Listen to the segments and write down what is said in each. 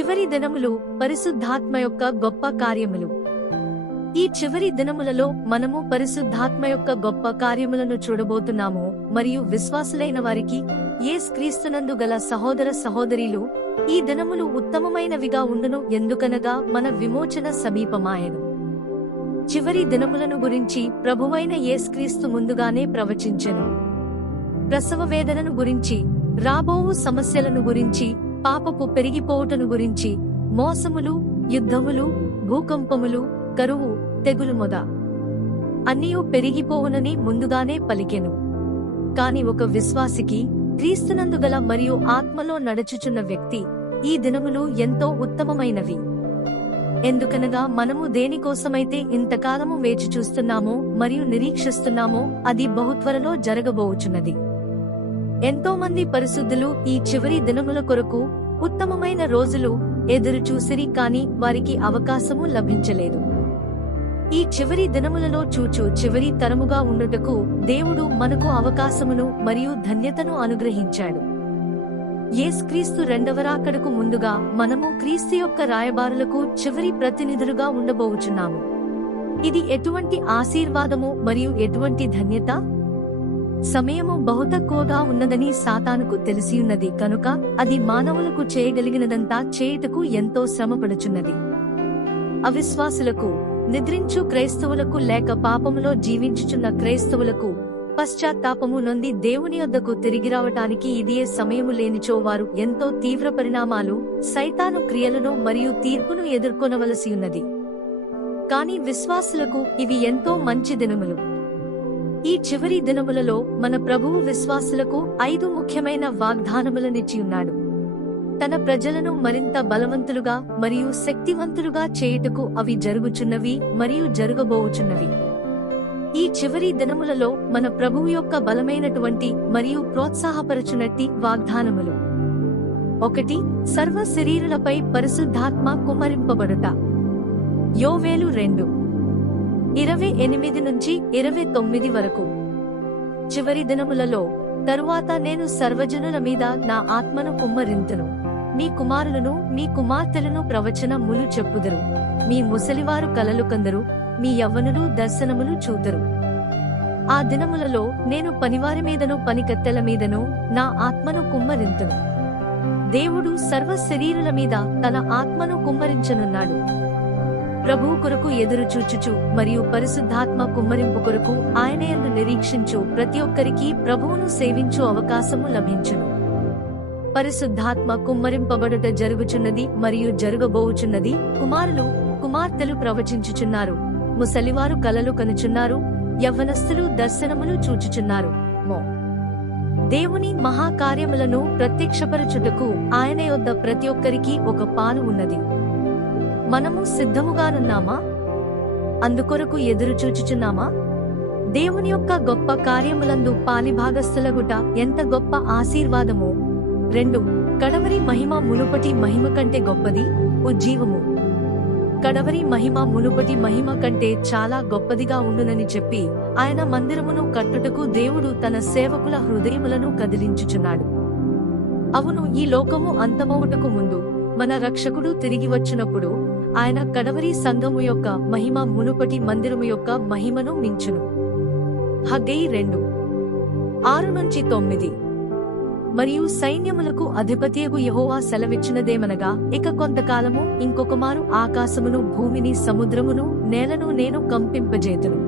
చివరి దినములు పరిశుద్ధాత్మ యొక్క గొప్ప కార్యములు. ఈ చివరి దినములలో మనము పరిశుద్ధాత్మ యొక్క గొప్ప కార్యములను చూడబోతున్నాము మరియు విశ్వాసులైన వారికి యేసుక్రీస్తునందు గల సహోదర సహోదరీలు ఈ దినములు ఉత్తమమైనవిగా ఉండును, ఎందుకనగా మన విమోచన సమీపమాయెను. చివరి దినములను గురించి ప్రభువైన యేసుక్రీస్తు ముందుగానే ప్రవచించెను. ప్రసవ వేదనను గురించి, రాబోవు సమస్యలను గురించి, పాపపు పెరిగిపోవుటను గురించి, మోసములు, యుద్ధములు, భూకంపములు, కరువు, తెగులు అన్నీయూ పెరిగిపోవునని ముందుగానే పలికెను. కాని ఒక విశ్వాసికి, క్రీస్తునందుగల మరియు ఆత్మలో నడుచుచున్న వ్యక్తి ఈ దినములు ఎంతో ఉత్తమమైనవి. ఎందుకనగా మనము దేనికోసమైతే ఇంతకాలము వేచి చూస్తున్నామో మరియు నిరీక్షిస్తున్నామో అది బహుత్వరలో జరగబోచున్నది. ఎంతో మంది పరిశుద్ధులు ఈ చివరి దినముల కొరకు ఉత్తమమైన రోజులు ఎదురు చూసిరి, కాని వారికి అవకాశము లభించలేదు. ఈ చివరి దినములలో చివరి తరముగా ఉండుటకు దేవుడు మనకు అవకాశమును మరియు ధన్యతను అనుగ్రహించాడు. యేసుక్రీస్తు రెండవ రాకడకు ముందుగా మనము క్రీస్తు యొక్క రాయబారులకు చివరి ప్రతినిధులుగా ఉండబోచున్నాము. ఇది ఎటువంటి ఆశీర్వాదము మరియు ఎటువంటి ధన్యత! సమయము బహుతక్కువగా ఉన్నదని సాతానుకు తెలిసియున్నది కనుక అది మానవులకు చేయగలిగినదంతా చేయుటకు ఎంతో శ్రమపడుచున్నది. అవిశ్వాసులకు, నిద్రించు క్రైస్తవులకు లేక పాపములో జీవించుచున్న క్రైస్తవులకు పశ్చాత్తాపము నొంది దేవుని యొద్దకు తిరిగిరావటానికి ఇదియే సమయము లేనిచో వారు ఎంతో తీవ్ర పరిణామాలు, సైతాను క్రియలను మరియు తీర్పును ఎదుర్కొనవలసియున్నది. కాని విశ్వాసులకు ఇవి ఎంతో మంచి దినములు. ఈ చివరి దినములలో మన ప్రభువు విశ్వాసులకు 5 ముఖ్యమైన వాగ్దానములనిచ్చియున్నాడు. తన ప్రజలను మరింత బలవంతులుగా మరియు శక్తివంతులుగా చేయుటకు అవి జరుగుచున్నవి మరియు జరగబోచున్నవి. ఈ చివరి దినములలో మన ప్రభువు యొక్క బలమైనటువంటి మరియు ప్రోత్సాహపరచునట్టి వాగ్దానములు. 1. సర్వ శరీరులపై పరిశుద్ధాత్మ కుమ్మరింపబడుట. యోవేలు 2:28-29 వరకు. చివరి దినములలో తరువాత నేను సర్వజనుల మీద నా ఆత్మను కుమ్మరింతును. మీ కుమారులను మీ కుమార్తెలను ప్రవచనములు చెప్పుదురు. మీ ముసలివారు కలలు కందరు, మీ యవ్వనులు దర్శనములు చూతురు. ఆ దినములలో నేను పనివారి మీదను పనికత్తెల మీదను నా ఆత్మను కుమ్మరింతును. దేవుడు సర్వ శరీరుల మీద తన ఆత్మను కుమ్మరించనున్నాడు. ప్రభువు కొరకు ఎదురు చూచుచు మరియు పరిశుద్ధాత్మ కుమ్మరింపు కొరకు ఆయన యందు నిరీక్షించు ప్రతి ఒక్కరికి ప్రభువును సేవించు అవకాశము లభించును. పరిశుద్ధాత్మ కుమ్మరింపబడుట జరుగుచున్నది మరియు జరగబోచున్నది. కుమారులు, కుమార్తెలు ప్రవచించుచున్నారు, ముసలివారు కలలు కనుచున్నారు, యవ్వనస్తులు దర్శనములు చూచుచున్నారు. దేవుని మహాకార్యములను ప్రత్యక్షపరచుటకు ఆయన యొద్ద ప్రతి ఒక్కరికి ఒక పాలు ఉన్నది. మనము సిద్ధముగానున్నామా? అందుకొరకు ఎదురు చూచుచున్నామా? దేవుని యొక్క గొప్ప కార్యములందు పాలిభాగస్థులగుట ఎంత గొప్ప ఆశీర్వాదము! 2. కడవరి మహిమ మునుపటి మహిమ కంటే గొప్పది. ఉజ్జీవము. కడవరి మహిమ మునుపటి మహిమ కంటే చాలా గొప్పదిగా ఉండునని చెప్పి ఆయన మందిరమును కట్టుటకు దేవుడు తన సేవకుల హృదయములను కదిలించుచున్నాడు. అవును, ఈ లోకము అంతమవుటకు ముందు మన రక్షకుడు తిరిగి వచ్చినప్పుడు ఆయన కడవరి సంఘము యొక్క మహిమ మునుపటి మందిరము యొక్క మహిమను మించును. హగ్గయి 2:6-9. మరియు సైన్యములకు అధిపతియగు యెహోవా సెలవిచ్చినదేమనగా, ఇక కొంతకాలము ఇంకొకమారు ఆకాశమును భూమిని సముద్రమును నేలను నేను కంపింపజేతును.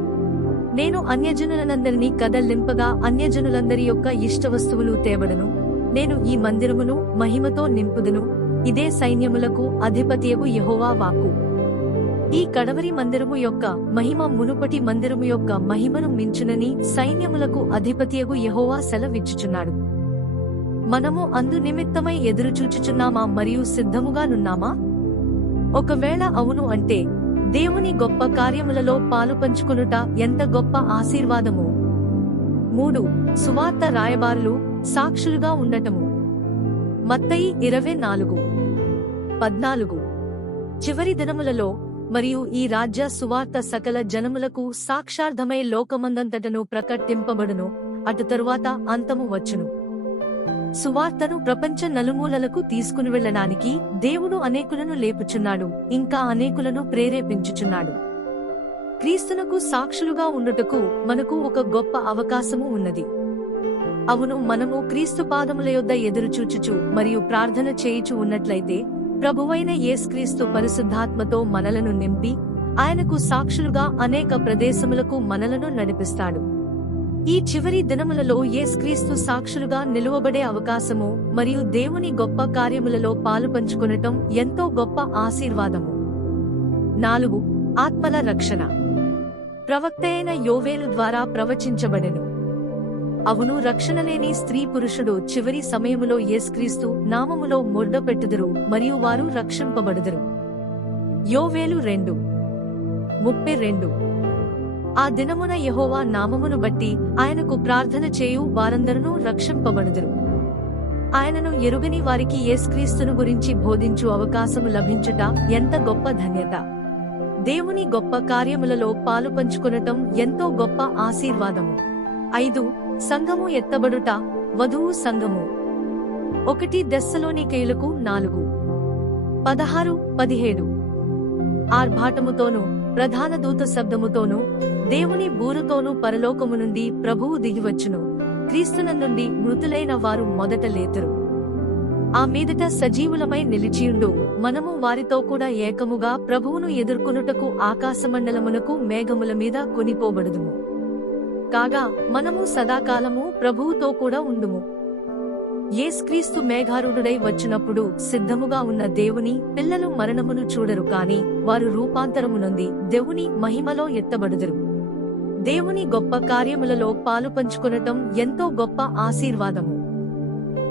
నేను అన్యజనులనందరినీ కదలింపగా అన్యజనులందరి యొక్క ఇష్టవస్తువులు తేబడును. నేను ఈ మందిరమును మహిమతో నింపుదును. ఇదే సైన్యములకు అధిపతియగు యెహోవా వాక్కు. ఈ కడవరి మందిరము యొక్క మహిమ మునుపటి మందిరము యొక్క మహిమను మించునని సైన్యములకు అధిపతియగు యెహోవా సెలవిచ్చుచున్నాడు. మనము అందు నిమిత్తమై ఎదురుచూచుచున్నామా మరియు సిద్ధముగానున్నామా? ఒకవేళ అవును అంటే దేవుని గొప్ప కార్యములలో పాలు పంచుకొనుట ఎంత గొప్ప ఆశీర్వాదము! 3. సువార్త రాయబారులు, సాక్షులుగా ఉండటము. మత్తయి 24:14. చివరి దినములలో మరియు ఈ రాజ్య సువార్త సకల జనములకు సాక్షార్థమై లోకమందంతటను ప్రకటింపబడును. అటు తరువాత అంతము వచ్చును. సువార్తను ప్రపంచ నలుమూలలకు తీసుకుని వెళ్ళడానికి దేవుడు అనేకులను లేపుచున్నాడు, ఇంకా అనేకులను ప్రేరేపించుచున్నాడు. క్రీస్తునకు సాక్షులుగా ఉండుటకు మనకు ఒక గొప్ప అవకాశము ఉన్నది. అవును, మనము క్రీస్తు పాదముల యొద్ద ఎదురుచూచుచు మరియు ప్రార్థన చేయుచు ఉన్నట్లయితే ప్రభువైన యేసుక్రీస్తు పరిశుద్ధాత్మతో మనలను నింపి ఆయనకు సాక్షులుగా అనేక ప్రదేశములకు మనలను నడిపిస్తాడు. ఈ చివరి దినములలో యేసుక్రీస్తు సాక్షులుగా నిలువబడే అవకాశము మరియు దేవుని గొప్ప కార్యములలో పాలుపంచుకొనటం ఎంతో గొప్ప ఆశీర్వాదము. 4. ఆత్మల రక్షణ. ప్రవక్త అయిన యోవేలు ద్వారా ప్రవచించబడెను. అవును, రక్షణ లేని స్త్రీ పురుషుడు చివరి సమయములో యేసుక్రీస్తు నామములో మొర్రపెట్టుదురు మరియు వారు రక్షింపబడుదురు. యోవేలు 2:32. ఆ దినమున యెహోవా నామమును బట్టి ఆయనకు ప్రార్థన చేయు వారందరూ రక్షింపబడుదురు. ఆయనను ఎరుగని వారికి యేసుక్రీస్తును గురించి బోధించు అవకాశము లభించుట ఎంత గొప్ప ధన్యత! దేవుని గొప్ప కార్యములలో పాలుపంచుకొనటం ఎంతో గొప్ప ఆశీర్వాదము. 5. సంఘము ఎత్తబడుట. వధువు సంఘము. 1 దెస్సలోనికయులకు 4:16-17. ఆర్భాటముతోనూ ప్రధాన దూత శబ్దముతోనూ దేవుని బూరతోనూ పరలోకము నుండి ప్రభువు దిగివచ్చును. క్రీస్తునందుండి మృతులైన వారు మొదట లేతురు. ఆ మీదట సజీవులమై నిలిచియుండు మనము వారితో కూడా ఏకముగా ప్రభువును ఎదుర్కొనుటకు ఆకాశమండలమునకు మేఘముల మీద కొనిపోబడుదుము. కాగా మనము సదాకాలము ప్రభువుతో కూడా ఉండుము. యేసుక్రీస్తు మేఘారూఢుడై వచ్చినప్పుడు సిద్ధముగా ఉన్న దేవుని పిల్లలు మరణమును చూడరు, కాని వారు రూపాంతరము నొంది దేవుని మహిమలో ఎత్తబడుదురు. దేవుని గొప్ప కార్యములలో పాలుపంచుకొనటం ఎంతో గొప్ప ఆశీర్వాదము.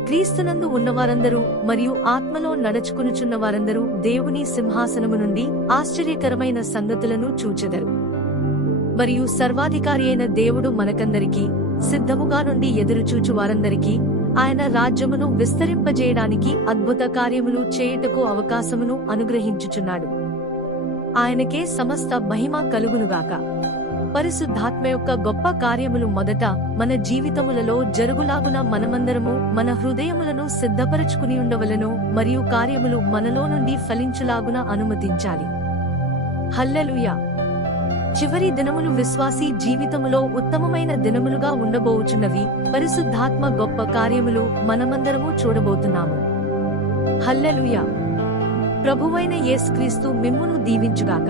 క్రీస్తునందు ఉన్నవారందరూ మరియు ఆత్మలో నడుచుకునుచున్న వారందరూ దేవుని సింహాసనము నుండి ఆశ్చర్యకరమైన సంగతులను చూచెదరు. మరియు సర్వాధికారి అయిన దేవుడు మనకందరికీ సిద్ధముగా నుండి ఎదురుచూచు వారందరికీ ఆయన రాజ్యమును విస్తరింపజేయడానికి అద్భుత కార్యములు చేయుటకు అవకాశమును అనుగ్రహించుచున్నాడు. ఆయనకే సమస్త మహిమ కలుగునుగాక. పరిశుద్ధాత్మ యొక్క గొప్ప కార్యములు మొదట మన జీవితములలో జరుగులాగున మనమందరము మన హృదయములను సిద్ధపరచుకుని ఉండవలెను మరియు కార్యములు మనలో నుండి ఫలించులాగున అనుమతించాలి. హల్లెలూయా. చివరి దినములు విశ్వాసీ జీవితములో ఉత్తమమైన దినములుగా ఉండబోచున్నవి. పరిశుద్ధాత్మ గొప్ప కార్యములు మనమందరము చూడబోతున్నాము. హల్లెలూయా. ప్రభువైన యేసుక్రీస్తు మిమ్మును దీవించుగాక.